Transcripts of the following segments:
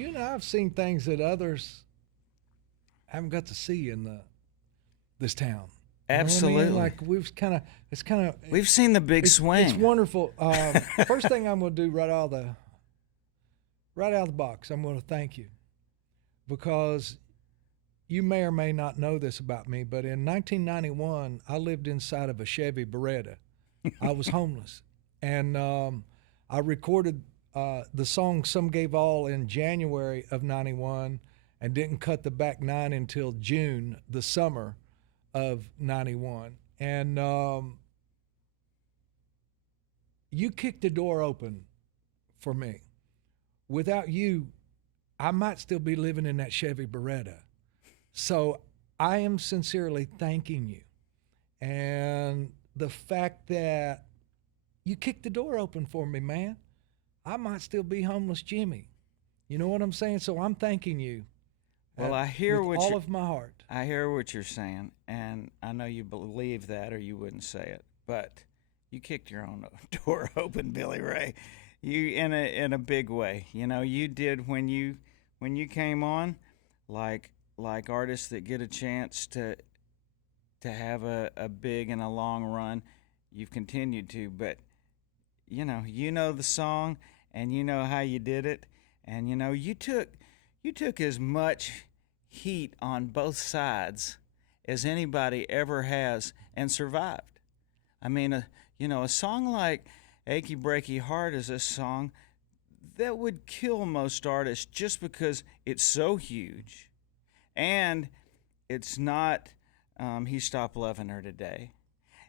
you and I've seen things that others haven't got to see in this town. You know what I Absolutely. mean? Like We've seen the big swing. It's wonderful. First thing I'm going to do right out of the box, I'm going to thank you, because you may or may not know this about me, but in 1991, I lived inside of a Chevy Beretta. I was homeless, and I recorded the song "Some Gave All" in January of '91, and didn't cut the back nine until June, the summer of '91. And you kicked the door open for me. Without you, I might still be living in that Chevy Beretta. So I am sincerely thanking you. And the fact that you kicked the door open for me, man, I might still be homeless Jimmy. You know what I'm saying? So I'm thanking you. Well, I hear with what all of my heart. I hear what you're saying, and I know you believe that, or you wouldn't say it. But you kicked your own door open, Billy Ray. You in a big way. You know, you did when you came on, like artists that get a chance to have a big and a long run. You've continued to, but you know the song, and you know how you did it, and you took as much heat on both sides as anybody ever has, and survived. I mean, a song like "Achy Breaky Heart" is a song that would kill most artists just because it's so huge, and it's not "He Stopped Loving Her Today."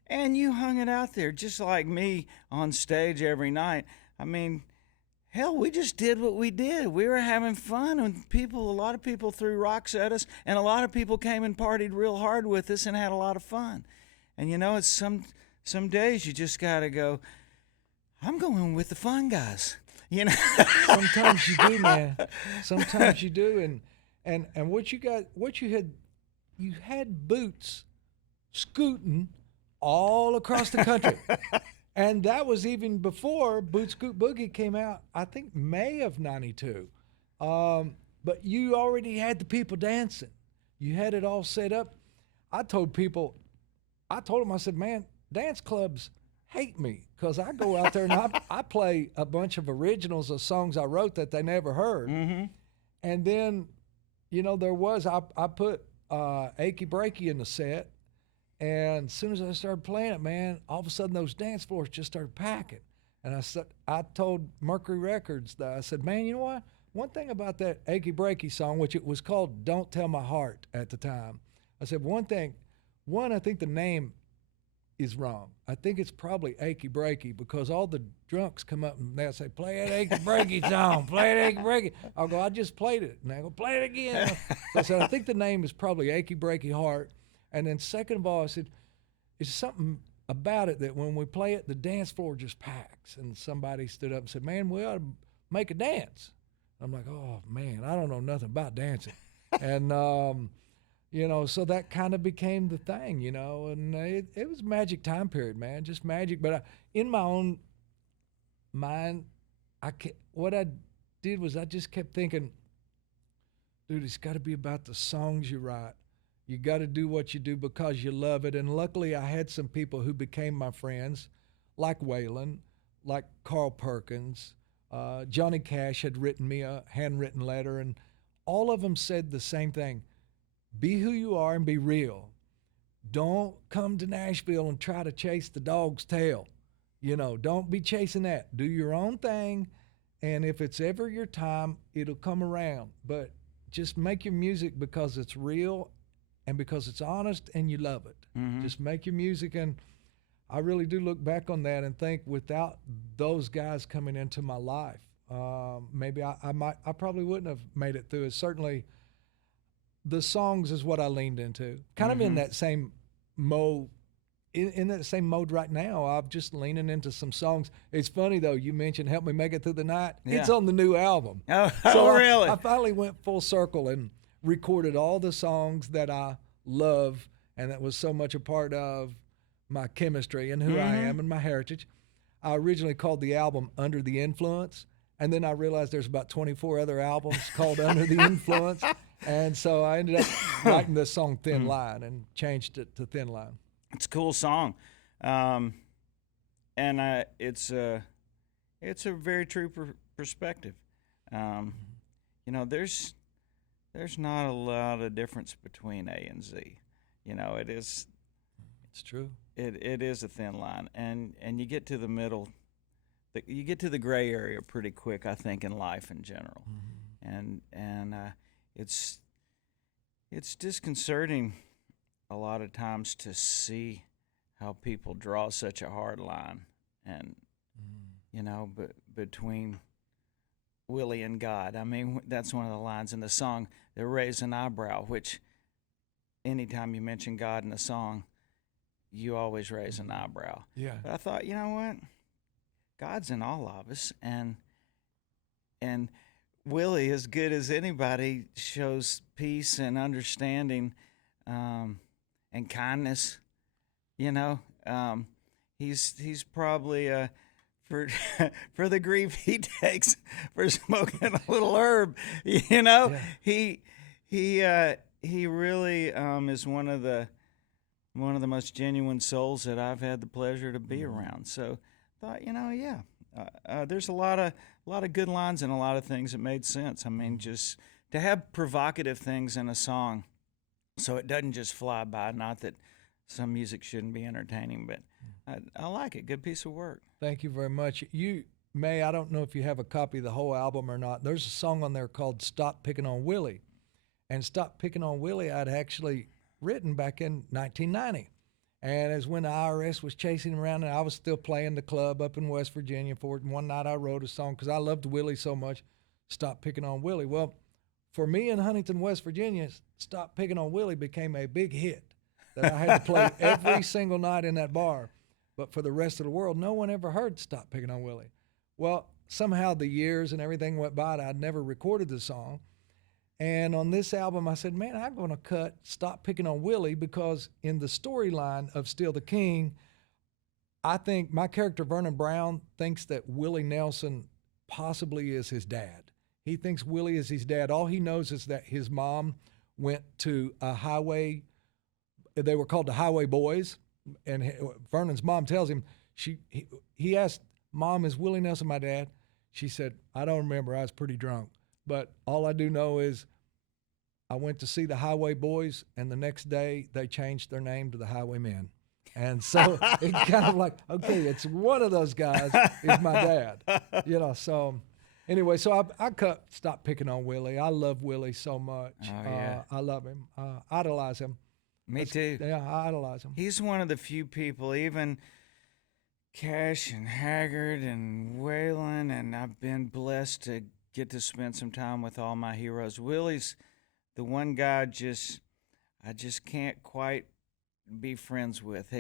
And you hung it out there just like me on stage every night. I mean, hell, we just did what we did. We were having fun, and a lot of people threw rocks at us, and a lot of people came and partied real hard with us and had a lot of fun. And it's some days you just gotta go, I'm going with the fun guys. Sometimes you do, man. Sometimes you do, and you had Boots scooting all across the country. And that was even before Boot Scoot Boogie came out, I think May of '92. But you already had the people dancing. You had it all set up. I told them, I said, man, dance clubs hate me, because I go out there and I play a bunch of originals of songs I wrote that they never heard. Mm-hmm. And then, I put Achy Breaky in the set. And as soon as I started playing it, man, all of a sudden those dance floors just started packing. And I told Mercury Records that, I said, man, you know what? One thing about that Achy Breaky song, which it was called "Don't Tell My Heart" at the time, I said, I think the name is wrong. I think it's probably Achy Breaky, because all the drunks come up and they'll say, play that Achy Breaky song, play that Achy Breaky. I'll go, I just played it. And they go, play it again. So I said, I think the name is probably Achy Breaky Heart. And then second of all, I said, it's something about it that when we play it, the dance floor just packs. And somebody stood up and said, man, we ought to make a dance. I'm like, oh, man, I don't know nothing about dancing. And, so that kind of became the thing, and it was a magic time period, man, just magic. But in my own mind, what I did was I just kept thinking, dude, it's got to be about the songs you write. You got to do what you do because you love it. And luckily, I had some people who became my friends, like Waylon, like Carl Perkins. Johnny Cash had written me a handwritten letter, and all of them said the same thing. Be who you are and be real. Don't come to Nashville and try to chase the dog's tail. Don't be chasing that. Do your own thing, and if it's ever your time, it'll come around. But just make your music because it's real and because it's honest and you love it. Mm-hmm. Just make your music. And I really do look back on that and think, without those guys coming into my life, maybe I probably wouldn't have made it through. It's certainly the songs is what I leaned into, kind of in that same mode. In that same mode right now, I'm just leaning into some songs. It's funny though, you mentioned "Help Me Make It Through the Night." Yeah. It's on the new album. Oh, really? I finally went full circle and recorded all the songs that I love and that was so much a part of my chemistry and who I am and my heritage. I originally called the album "Under the Influence," And then I realized there's about 24 other albums called Under the Influence. And so I ended up writing this song Thin Line and changed it to Thin Line. It's a cool song. And it's a very true perspective. You know, there's not a lot of difference between A and Z. You know, it's true. It is a thin line, and you get to the middle, you get to the gray area pretty quick, I think, in life in general, and it's disconcerting a lot of times to see how people draw such a hard line, and you know, between Willie and God. I mean, that's one of the lines in the song. They raise an eyebrow, which anytime you mention God in a song, you always raise an eyebrow. Yeah. But I thought, you know what? God's in all of us, and Willie, as good as anybody, shows peace and understanding, and kindness. You know, he's probably for the grief he takes for smoking a little herb. You know, yeah. He really is one of the most genuine souls that I've had the pleasure to be around. So I thought, you know, there's a lot of good lines and a lot of things that made sense. I mean, just to have provocative things in a song, so it doesn't just fly by. Not that some music shouldn't be entertaining, but I like it. Good piece of work. Thank you very much. May, I don't know if you have a copy of the whole album or not. There's a song on there called Stop Picking on Willie. And Stop Picking on Willie I'd actually written back in 1990. And as when the IRS was chasing him around, and I was still playing the club up in West Virginia for it. And one night I wrote a song because I loved Willie so much, Stop Picking on Willie. Well, for me in Huntington, West Virginia, Stop Picking on Willie became a big hit that I had to play every single night in that bar. But for the rest of the world, no one ever heard Stop Picking on Willie. Well, somehow the years and everything went by, and I'd never recorded the song. And on this album, I said, man, I'm going to cut Stop Picking on Willie because in the storyline of Still the King, I think my character, Vernon Brown, thinks that Willie Nelson possibly is his dad. He thinks Willie is his dad. All he knows is that his mom went to a highway. They were called the Highway Boys. And Vernon's mom tells him, he asked, Mom, is Willie Nelson my dad? She said, I don't remember. I was pretty drunk. But all I do know is I went to see the Highway Boys, and the next day they changed their name to the Highwaymen. And so it kind of like, okay, it's one of those guys is my dad. You know, so anyway, so I cut Stop Picking on Willie. I love Willie so much. Oh, yeah. I love him. Idolize him. Me too. Yeah, I idolize him. He's one of the few people, even Cash and Haggard and Waylon, and I've been blessed to get to spend some time with all my heroes. Willie's the one guy I just can't quite be friends with.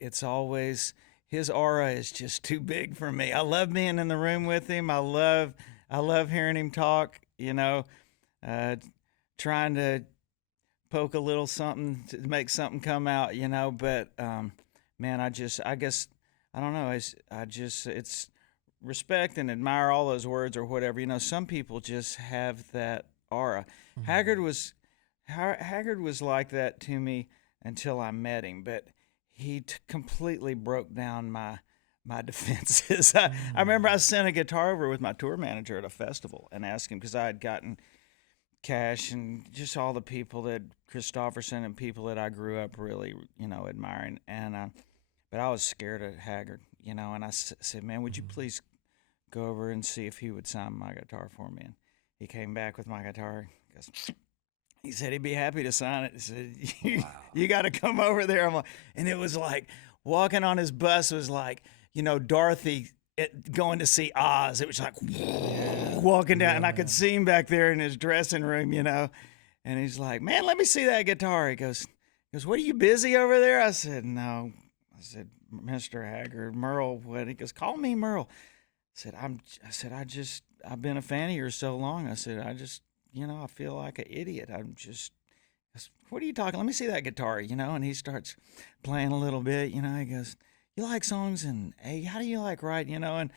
It's always, his aura is just too big for me. I love being in the room with him. I love hearing him talk, you know, trying to poke a little something to make something come out, you know, but man, I guess I don't know, it's respect and admire all those words or whatever. You know, some people just have that aura. Mm-hmm. Haggard was like that to me until I met him, but he completely broke down my defenses. I remember I sent a guitar over with my tour manager at a festival and asked him, because I had gotten Cash and just all the people that Christopherson and people that I grew up really, you know, admiring. And but I was scared of Haggard, you know, and I said, man, would you please go over and see if he would sign my guitar for me? And he came back with my guitar. He said he'd be happy to sign it. He said, you got to come over there. I'm like, and it was like walking on his bus was like, you know, Dorothy going to see Oz. It was like walking down, and I could see him back there in his dressing room, you know. And he's like, man, let me see that guitar. He goes, what, are you busy over there? I said, no. I said, Mr. Haggard, Merle, what? He goes, call me Merle. I said, I've been a fan of yours so long. I said, you know, I feel like an idiot. What are you talking? Let me see that guitar, you know. And he starts playing a little bit, you know. He goes, you like songs in A? How do you like writing, you know? And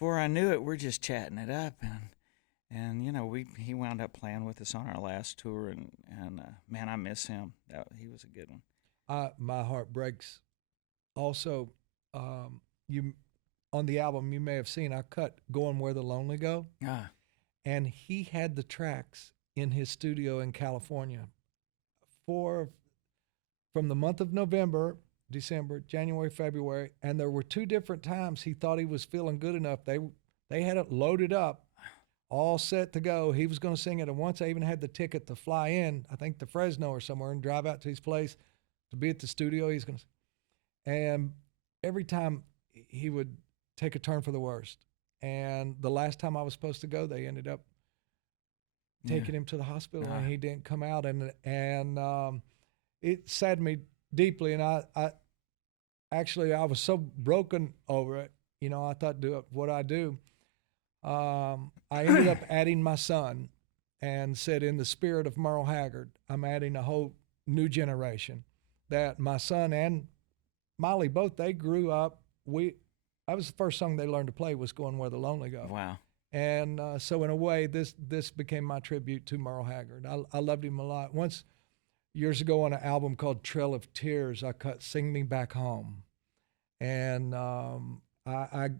before I knew it, we're just chatting it up, and you know, he wound up playing with us on our last tour, and man, I miss him. He was a good one. My heart breaks. Also, you on the album you may have seen I cut "Going Where the Lonely Go," and he had the tracks in his studio in California from the month of November, December, January, February, and there were 2 different times he thought he was feeling good enough. They had it loaded up, all set to go. He was going to sing it, and once I even had the ticket to fly in, I think to Fresno or somewhere, and drive out to his place to be at the studio. He's going to, and every time he would take a turn for the worst. And the last time I was supposed to go, they ended up taking him to the hospital, and he didn't come out, and it saddened me deeply. And I was so broken over it. You know, I thought, do what I do. I ended up adding my son, and said, in the spirit of Merle Haggard, I'm adding a whole new generation. That my son and Molly both, they grew up. That was the first song they learned to play, was "Going Where the Lonely Go." Wow. And so in a way, this became my tribute to Merle Haggard. I loved him a lot. Once, years ago, on an album called Trail of Tears, I cut "Sing Me Back Home," and I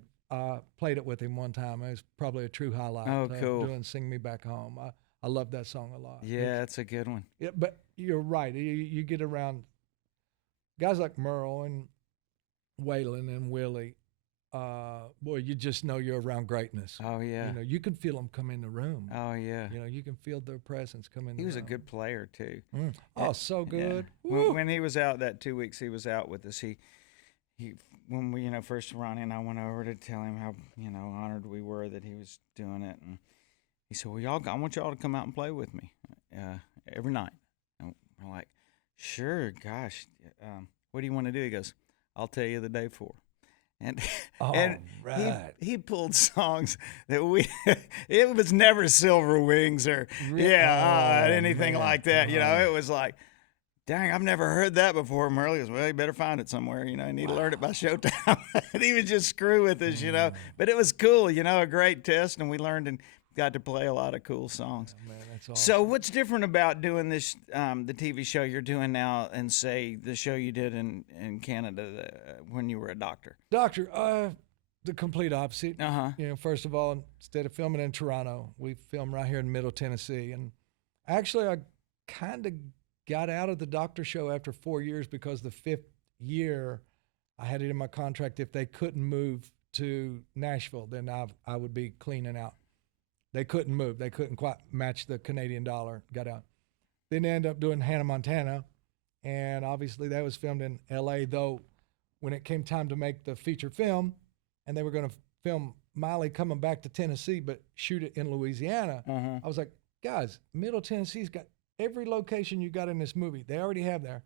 played it with him one time. It was probably a true highlight. Oh, cool. Doing "Sing Me Back Home." I love that song a lot. Yeah, it's a good one. Yeah, but you're right. You get around guys like Merle and Waylon and Willie. Boy, you just know you're around greatness. Oh, yeah. You know, you can feel them come in the room. Oh, yeah. You know, you can feel their presence come in the room. He was a good player, too. Oh, so good. Yeah. When he was out that 2 weeks he was out with us, he when we, first Ronnie and I went over to tell him how, honored we were that he was doing it. And he said, well, I want y'all to come out and play with me every night. And we're like, sure, gosh. What do you want to do? He goes, I'll tell you the day before. And, right. he pulled songs that it was never Silver Wings or anything like that. It was like, dang, I've never heard that before. Merle goes, well, you better find it somewhere. You need to learn it by showtime. And he would just screw with us, But it was cool, a great test, and we learned and got to play a lot of cool songs. Man, that's awesome. So what's different about doing this, the TV show you're doing now, and say the show you did in Canada when you were a doctor? Doctor, the complete opposite. First of all, instead of filming in Toronto, we filmed right here in Middle Tennessee. And actually, I kind of got out of the doctor show after 4 years, because the 5th year, I had it in my contract, if they couldn't move to Nashville, then I would be cleaning out. They couldn't move. They couldn't quite match the Canadian dollar. Got out. Then they ended up doing Hannah, Montana, and obviously that was filmed in L.A., though when it came time to make the feature film, and they were going to film Miley coming back to Tennessee but shoot it in Louisiana, I was like, guys, Middle Tennessee's got every location you got in this movie. They already have there.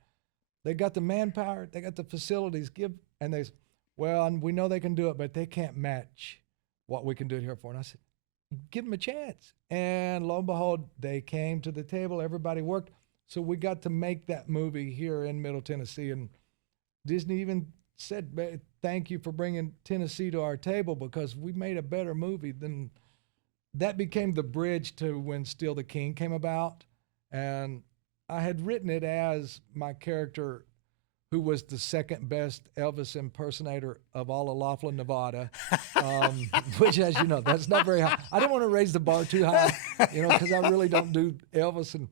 They got the manpower. They got the facilities. And they said, well, we know they can do it, but they can't match what we can do it here for. And I said, give them a chance. And lo and behold, they came to the table. Everybody worked. So we got to make that movie here in Middle Tennessee. And Disney even said, thank you for bringing Tennessee to our table, because we made a better movie than that. Became the bridge to when Still the King came about. And I had written it as my character, who was the second best Elvis impersonator of all of Laughlin, Nevada, which, as you know, that's not very high. I didn't want to raise the bar too high, because I really don't do Elvis. And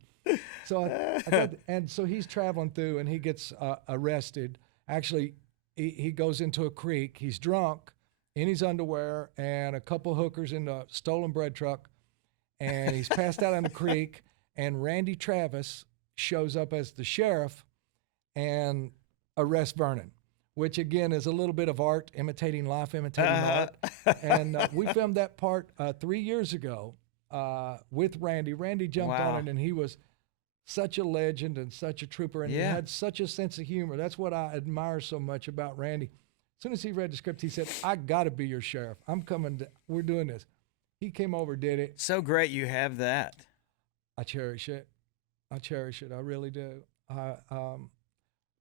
so so he's traveling through, and he gets arrested. Actually, he goes into a creek. He's drunk in his underwear, and a couple hookers in a stolen bread truck, and he's passed out in the creek. And Randy Travis shows up as the sheriff and arrests Vernon, which again is a little bit of art, imitating life, imitating art. And we filmed that part 3 years ago with Randy. Randy jumped on it, and he was such a legend and such a trooper, and he had such a sense of humor. That's what I admire so much about Randy. As soon as he read the script, he said, I got to be your sheriff. I'm coming. We're doing this. He came over, did it. So great you have that. I cherish it. I cherish it. I really do.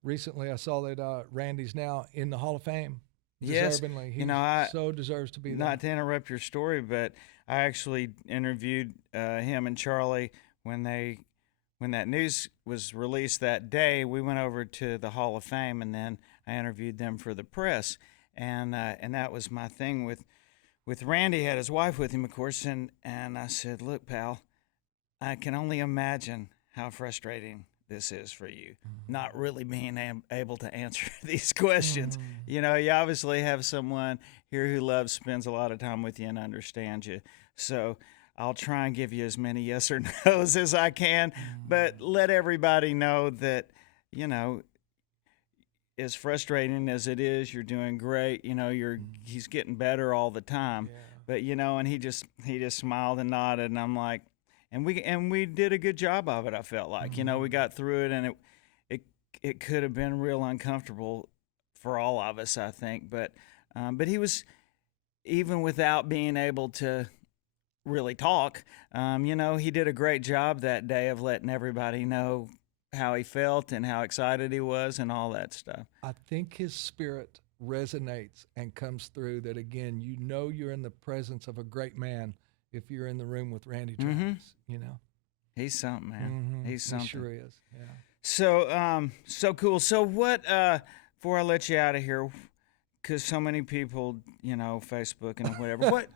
Recently, I saw that Randy's now in the Hall of Fame. Yes, deservingly. He you know, I so deserves to be there. not to interrupt your story, but I actually interviewed him and Charlie when that news was released that day. We went over to the Hall of Fame, and then I interviewed them for the press, and that was my thing with Randy. He had his wife with him, of course, and I said, "Look, pal, I can only imagine how frustrating this is for you, not really being able to answer these questions. You know, you obviously have someone here who spends a lot of time with you and understands you. So I'll try and give you as many yes or no's as I can, but let everybody know that, you know, as frustrating as it is, you're doing great. You know, he's getting better all the time." Yeah. But you know, and he just smiled and nodded, and I'm like, and we did a good job of it. I felt like, you know, we got through it, and it could have been real uncomfortable for all of us, I think. But he was, even without being able to really talk, you know, he did a great job that day of letting everybody know how he felt and how excited he was and all that stuff. I think his spirit resonates and comes through that again, you know you're in the presence of a great man if you're in the room with Randy Travis, you know. He's something, man. He's He something. sure is. Yeah. So cool. So what, before I let you out of here, because so many people, you know, Facebook and whatever, what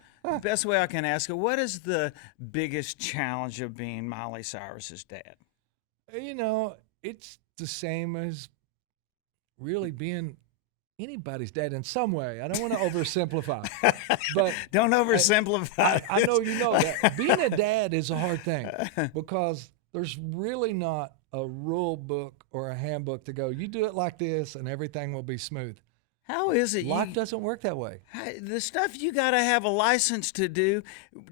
best way I can ask it, what is the biggest challenge of being Miley Cyrus's dad? You know, it's the same as really being anybody's dad in some way. I don't want to oversimplify, but Don't oversimplify. I know you know that being a dad is a hard thing because there's really not a rule book or a handbook to go, you do it like this and everything will be smooth. How is it? Life doesn't work that way. The stuff you got to have a license to do,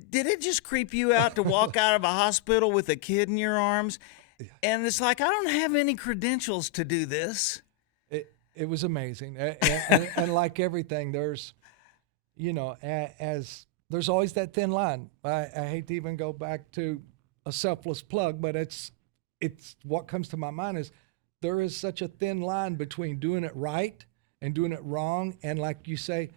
did it just creep you out to walk out of a hospital with a kid in your arms? And it's like, I don't have any credentials to do this. It was amazing. And like everything, there's, you know, as there's always that thin line. I hate to even go back to a selfless plug, but it's what comes to my mind is there is such a thin line between doing it right and doing it wrong. And like you say,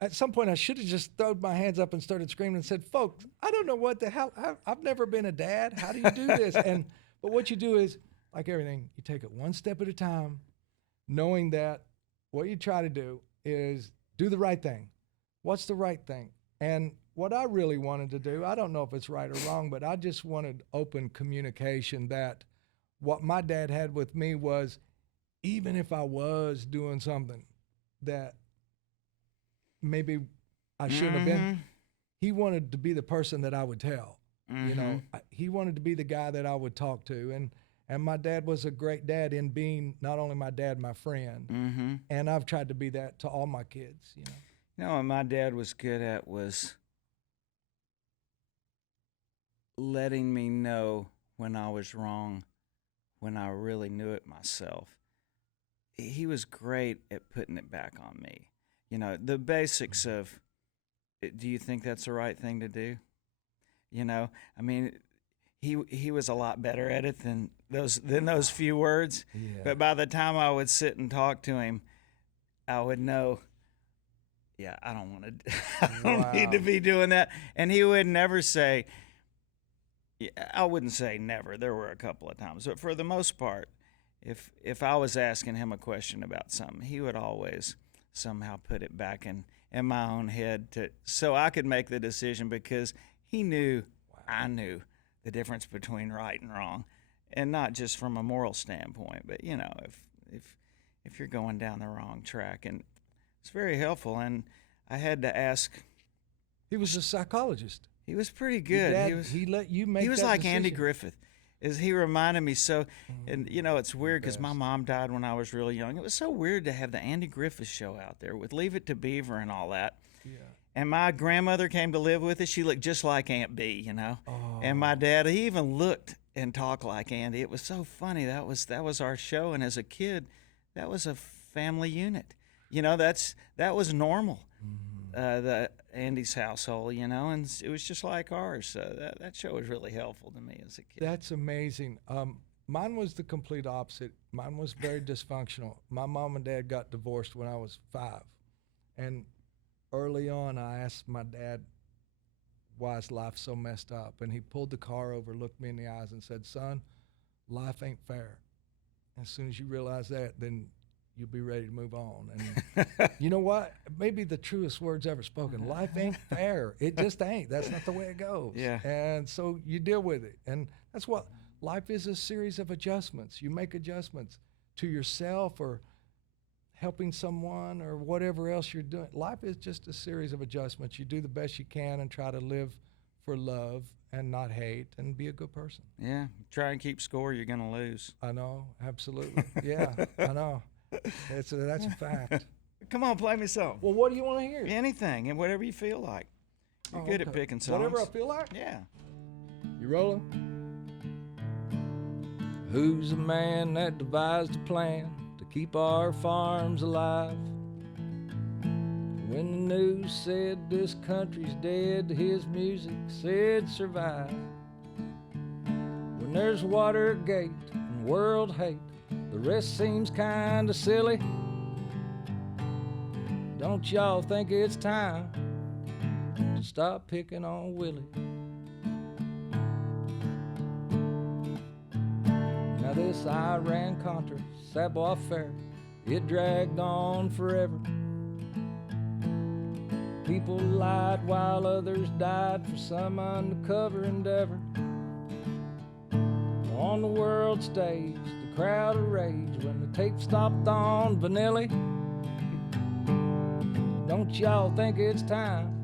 at some point I should have just thrown my hands up and started screaming and said, folks, I don't know what the hell, I've never been a dad. How do you do this? But what you do is, like everything, you take it one step at a time, knowing that what you try to do is do the right thing. What's the right thing? And what I really wanted to do, I don't know if it's right or wrong, but I just wanted open communication that what my dad had with me was, even if I was doing something that maybe I shouldn't have been, he wanted to be the person that I would tell. You know, he wanted to be the guy that I would talk to. And my dad was a great dad in being not only my dad, my friend. And I've tried to be that to all my kids, you know. You know what my dad was good at was letting me know when I was wrong, when I really knew it myself. He was great at putting it back on me. You know, the basics of, do you think that's the right thing to do? You know, I mean, he was a lot better at it than those few words. Yeah. But by the time I would sit and talk to him, I would know, yeah, I don't want to, I don't need to be doing that. And he would never say, I wouldn't say never. There were a couple of times, but for the most part, if I was asking him a question about something, he would always somehow put it back in my own head so I could make the decision, because he knew I knew the difference between right and wrong, and not just from a moral standpoint, but you know, if you're going down the wrong track. And it's very helpful. And I had to ask. He was a psychologist. He was pretty good. He let you make. He was that like decision. Andy Griffith. He reminded me so. And you know, it's weird because my mom died when I was really young. It was so weird to have the Andy Griffith show out there with Leave It to Beaver and all that. Yeah. And my grandmother came to live with us. She looked just like Aunt B, you know. Oh. And my dad, he even looked and talked like Andy. It was so funny. That was our show. And as a kid, that was a family unit. You know, that was normal. The Andy's household, you know, and it was just like ours. So that show was really helpful to me as a kid. That's amazing. Mine was the complete opposite. Mine was very dysfunctional. My mom and dad got divorced when I was 5. And early on, I asked my dad why his life so messed up. And he pulled the car over, looked me in the eyes and said, son, life ain't fair. As soon as you realize that, then you'll be ready to move on. And you know what? Maybe the truest words ever spoken. Life ain't fair. It just ain't. That's not the way it goes. Yeah. And so you deal with it. And that's what life is, a series of adjustments. You make adjustments to yourself or helping someone or whatever else you're doing. Life is just a series of adjustments. You do the best you can and try to live for love and not hate and be a good person. Yeah. Try and keep score, you're going to lose. I know. Absolutely. Yeah, I know. That's a fact. Come on, play me something. Well, what do you want to hear? Anything and whatever you feel like. You're good at picking songs. Whatever I feel like? Yeah. You rolling? Who's the man that devised a plan to keep our farms alive? When the news said this country's dead, his music said survive. When there's Watergate and world hate, the rest seems kinda silly. Don't y'all think it's time to stop picking on Willie? Now this Iran-Contra savoir-faire, it dragged on forever. People lied while others died for some undercover endeavor. On the world stage, the crowd of rage when the tape stopped on Vanilli. Don't y'all think it's time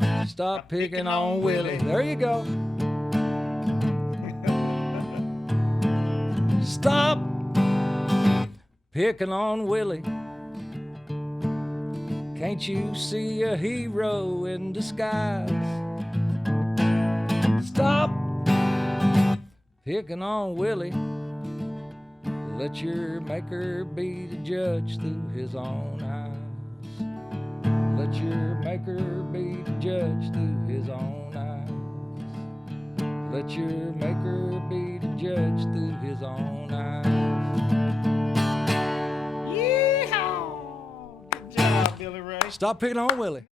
to stop picking on Willie? There you go. Stop picking on Willie. Can't you see a hero in disguise? Stop picking on Willie. Let your maker be the judge through his own eyes. Let your maker be the judge through his own eyes. Let your maker be the judge through his own eyes. Yeehaw! Good job, Billy Ray. Stop picking on Willie.